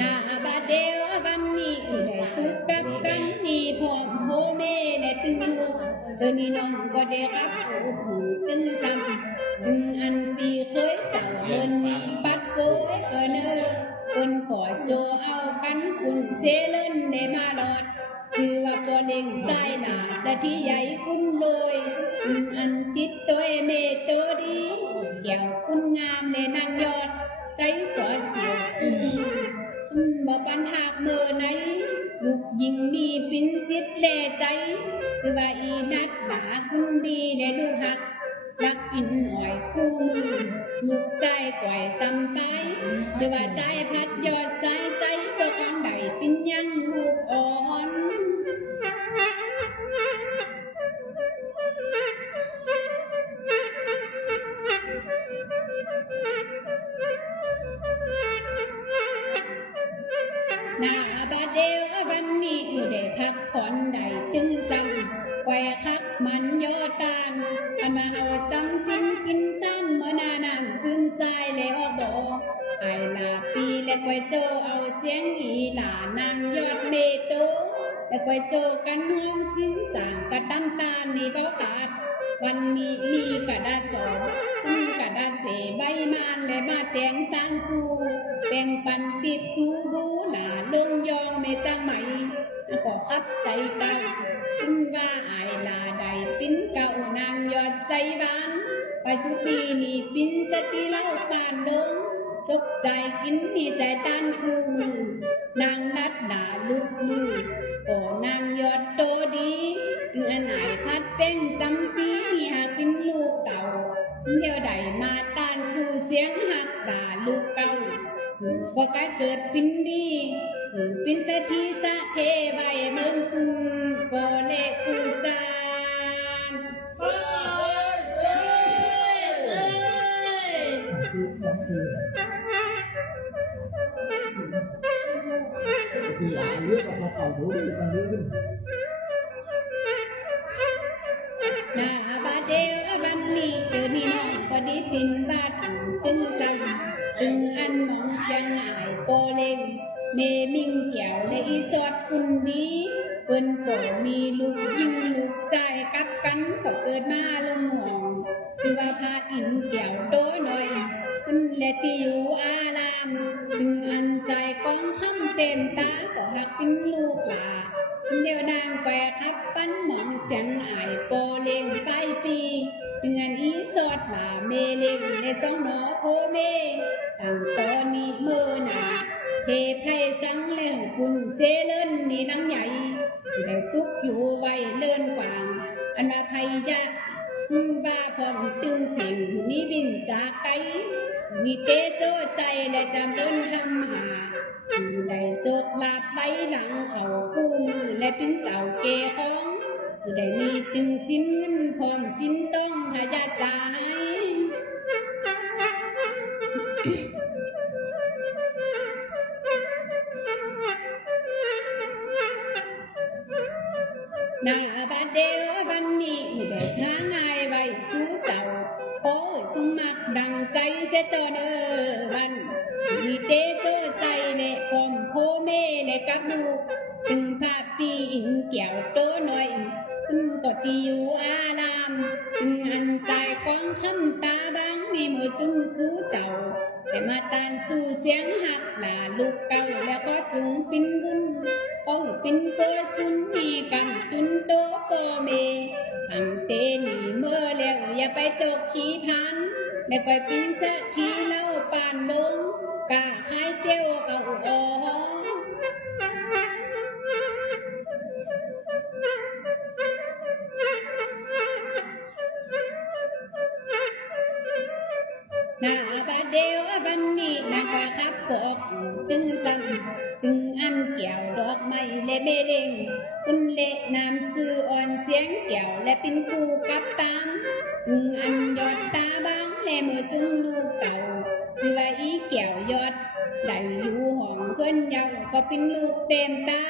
นาบาเดียววันนี้ได้สุขกับกันนี่พ่อโฮเม่และตึงลูกตัวนี้น้องก็ได้รับผู้ผู้ตึงซ้ำตึงอันปีเคยเจ้าบนมีปัดโป้ยก็เนอคนก่อโจเอากันคุณเซเล่นได้มาหลอดคือว่าก็เล่งใจหลาสะที่ใหญ่คุณลอยตึงอันติดตัวเมตัวดีแก้วคุณงามเลยนางยอดใจสอเสียวคุณบอกปันหักเมื่อไหนลูกยิงมีปินจิตแลใจคือว่าอีนัดหลาคุณดีและลูกหักรักอินอ่อยคู่มือลูกใจก่อยซ้ำไปคือว่าใจพัดยอดสายใจก็ของใดปินยังลูกอ่อนนาบาเดียววันนี้ได้พักผ่อนได้จึงซ้ำแกวคักมันยอตานอันมาเอาจำสิ้นกินตันเมื่อนานานซึมทรายเลยออกดอกไอลาปีและแกวโจเอาเสียงอีหลานางยอดเมโตและแกวโจกันหอมสิ้นสางกระตั้มตานี่เบาขาดวันนี้มีกระดาษจอบกระดาษเจใบมานและมาแตงตานสู้แตงปันติบสู้บูหลาลงยองเมจังไหมก็คับใส่กันขึ้นว่าไอลาใดปิ้นเก่านางยอดใจหวานไปสุปีนี่ปิ้นสติเล่าปานลงจกใจกินนี่ใจต้านคู่มือนางรัดด่าลูกมือก็นางยอดโตดีถึงอันไหนพัดเป็นจำปีนี่หากเป็นลูกเก่าเดี๋ยวใดมาต้านสู่เสียงหักด่าลูกเก่าก็กลายเกิดปิ้นดีปิ้นเศรษฐีสะเทไว้เมืองคุณก็เละกูจานthì lại nước là một cầu thủ đi còn đưa lên นาบาเดียววันนี้เกิดนี่น้องก็ดีปินบาดตึงสั่งตึงอันมองเสียงอายโปเลงเมมิงแก้วในอีสอดคุณดีเปิ้นก็มีลูกยิงลูกใจกับกันก็เกิดมาลงหองคือว่าพาอินแก้วโตหน่อยขึ้นและตีอยู่อารามถึงอันใจกองคำเต็มตาก็หักเป็นลูกหลาเดี๋ยวนางแปรคับปั้นหมองเสียงอายโปเลงไปปีถึงอันอีสอดหลาเมเลงในสองหนอโพเมตั้งตอนนี้เมื่อหนาเทไพสังเล่นคุณเซเลินนี่ลังใหญ่ได้สุกอยู่ไว้เลื่อนกว่างอันว่าไพยะว่าพร้อมตึงเสียงนี้บินจากไกลมีเตโจใจและจำต้นทำหาได้โจกลาบไหลหลังเขาคู่มือและเป็นเจ้าเกของได้มีตึงสินเงินพร้อมสินต้องทายาจ่ายนาบาเดียววันนี้ได้ท้าง่ายไว้สู้เจ้าโอ้สมักดังใจเสตเนอวันมีเตโตใจและกอมโพเมและกับลูกถึงพาปีอินเกี่ยวโตหน่อยขึ้นก็ตีอยู่อารามถึงอันใจกองคำตาบังนี่เมื่อจุงสู้เจ้าแต่มาตานสู่เสียงหักหลาลูกเก่าแล้วก็จุงปินบุญป้องปินโกสุนนีกันตุนโตโปเมตั้งเตนี่เมื่อแล้วอย่าไปตกขี้พันและไปปินสักทีเล่าปานลงกะหายเตี้ยวเอาอนาบาเดียววันนี้นะคะครับปกตึงสั่งตึงอันเกี่ยวดอกไม้และเบเลงคุณเละน้ำจืออ่อนเสียงเกี่ยวและเป็นคู่กับตังตึงอันยอดตาบางและเมื่อจุงลูกเต่าชื่อว่าอีเกี่ยวยอดได้อยู่ห้องเพื่อนเยาก็เป็นลูกเต็มตา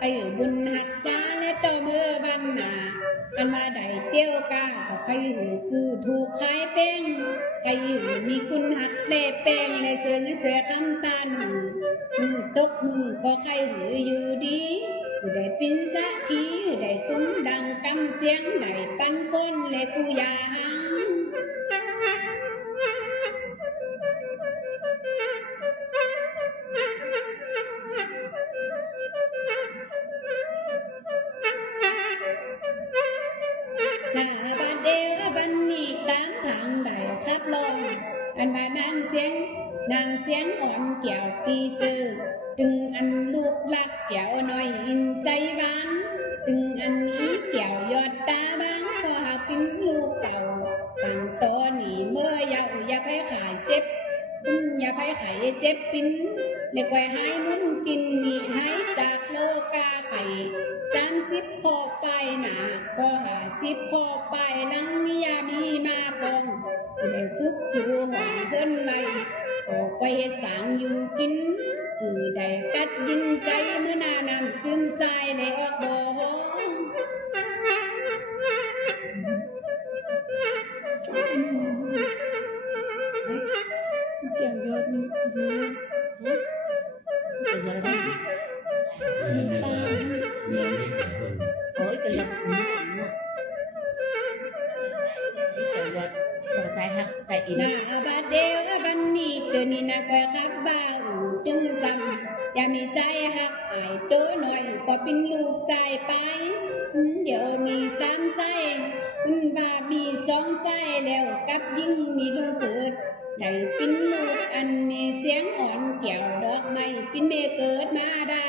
ให้บุญหักษาและต่อเมื่อวันหนา อันมาได้เตี้ยวกาก็ใครหือซื้อถูกขายแป้งใครหือมีคุณหักเล่แป้งและเสือเสือคำตาหนึ่งมือตกมือก็ใครหืออยู่ดีได้ปินสักทีได้ซุ้มดังกำเสียงได้ปันก้นและกูยาหังหน้าบ้านเดียวบ้านนี้ตามทางใดขับลงอันมานางเสียงอ่อนเกี่ยวปีเจอตึงอันลูกลักเกี่ยวหน่อยอินใจบางตึงอันนี้เกี่ยวยอดตาบางก็หากเป็นลูกเต่าตั้งตัวนี่เมื่อเยาอย่าไปขายเจ็บอย่าไปขายเจ็บปิ้นเด็กไว้ให้นุ่นกินนี่ให้จากโลกาไข่30พอไปหนาพอ50พอไปลังนิยามีมาปองได้ซุกอยู่ห้องเพิ่นไว้ออกไปเฮ็ดสางอยู่กินได้กัดยินใจเมื่อหน้าน้ำจืนทรายเลยออกบ่เกี่ยวยอดนี่อยู่เป็นอะไรบ้างตา โอ้ยเป็นแบบนี้แต่ว่าต้องใช้ฮักใส่อิน หน้าบาดเดียวบันนี้ตัวนี้นะก็ขับบ้าจึงซ้ำอย่ามีใจหักอายตัวหน่อยก็เป็นลูกใจไปเดี๋ยวมี3ใจบามี2ใจแล้วกับยิ่งมีดวงเกิดได้เป็นลูกอันมีเสียงอ่อนเกี่ยวดอกไม้เป็นเมเกิดมาดา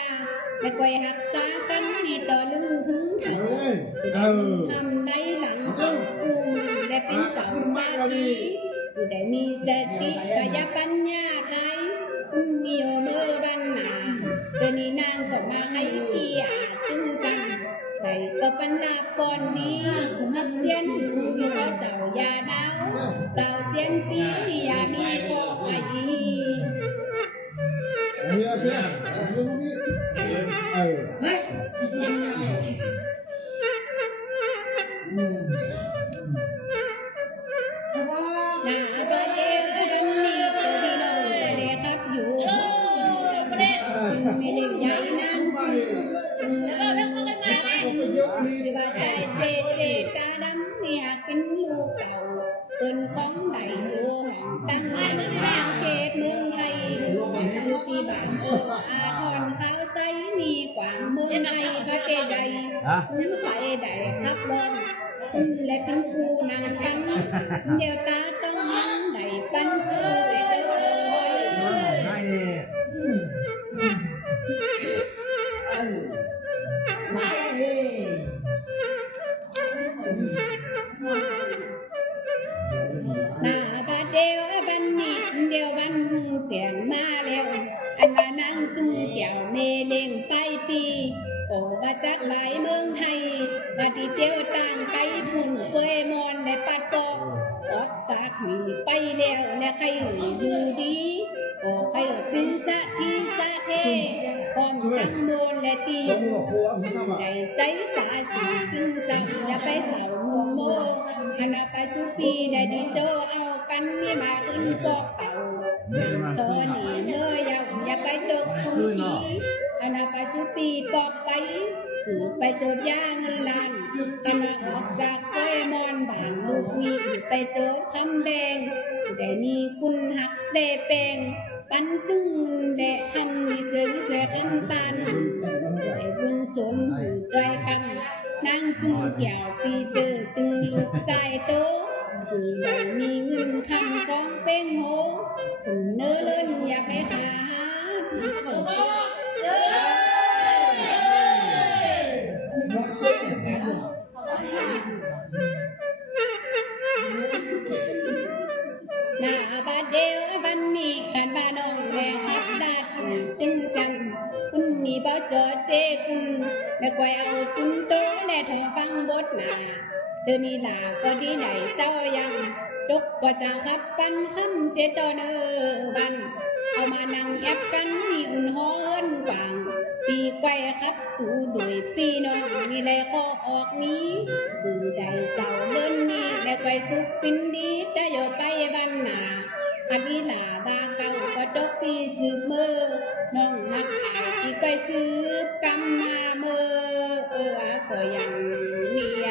และคอยหักษากันให้ต่อลึงถึงเถาทำไรหลังพุ่งภูมิและเป็นเจ้าสาธีได้มีสติพยาปัญญาไทยมีโยเมอร์บันนาตัวนี้นางก็มาให้พี่อาจึงสั่งได้ก็ปัญหาปอนดีสักเสียนอยู่เพราะเจ้ายาดาวเจ้าเสียนปียามีพอไปเฮ้ยเฮ้ยเฮ้ยหน้าบาเดียวบันนี้ตัวพี่น้องไปเลยครับอยู่ไม่เล่นใหญ่นั่งสิว่าใจเจตาดำนี่หากเป็นลูกเต่าเป็นของไหลอยู่ตั้งเขตเมืองไทยอยู่ที่บ้านอาทรเขาใสนี่กว่าเมืองไทยพระเจใดนั้นไฟใดครับลมและเป็นผู้นางกันเดียวตาต้องนั่งไหลปันสู้ให้ดิหน้าบาเดียวบันนี้เดียวบันเสียงมาแล้วอันว่านั่งจุงเกี่ยวเมเลงไปปีโอ้ว่าจากใบเมืองไทยว่าที่เดียวต่างไปปุ่นเฟยมอนและปัดตอกออกจากมีไปแล้วและใครอยู่ดีโอ้ใครเป็นสะทีสะเทความตั้งมนและตีได้ใจสาสีจึงสั่งอย่าไปเสาโมอันนาไปสุปีได้ดีโจเอากันนี่มาขึ้นปอกเต่าตอนนี้เมื่ออย่าไปตกคงทีอันนาไปสุปีปอกไปถือไปโจบย่าเงินล้านอันนาออกจากเฟยมอนบ้านลูกนี้ไปโจบคำแดงได้นี่คุณหักได้แปลงปันตึงและคำมีเสือคำตาลไอ้บุญสนหูใจคำนั่งจุงเกี่ยวปีเจอตึงลูกใจโตคือได้มีเงินคำกองเป้งโหถึงเนื้อเล่นอย่าไปหาหน้าบาดเดียวบันนี้ขันบาน้องแลฮับดาดจึงสั่งคุณมีบ่จอเจคุณและคอยเอาจุนโตและทอฟังบทหน้าเธอนี่ล่ะก็ดีไหนเศร้ายังตกก็จะขับปันคำเสียต่อเนอบันเอามานั่งแอบกันมีอุ่นห้อนกว่าง ปีไกวคัดสู่โดยปีน้องนี่แหละขอออกนี้ดูใดเจ้าเดินนี้และไกวสุขปินดีแต่โยไปบ้านหนาอันนี้หลาบาเก่าก็ดอกปีสืบเมื่อน้องหักอายปีไกวสืบกำมาเมื่อก็ยังเมีย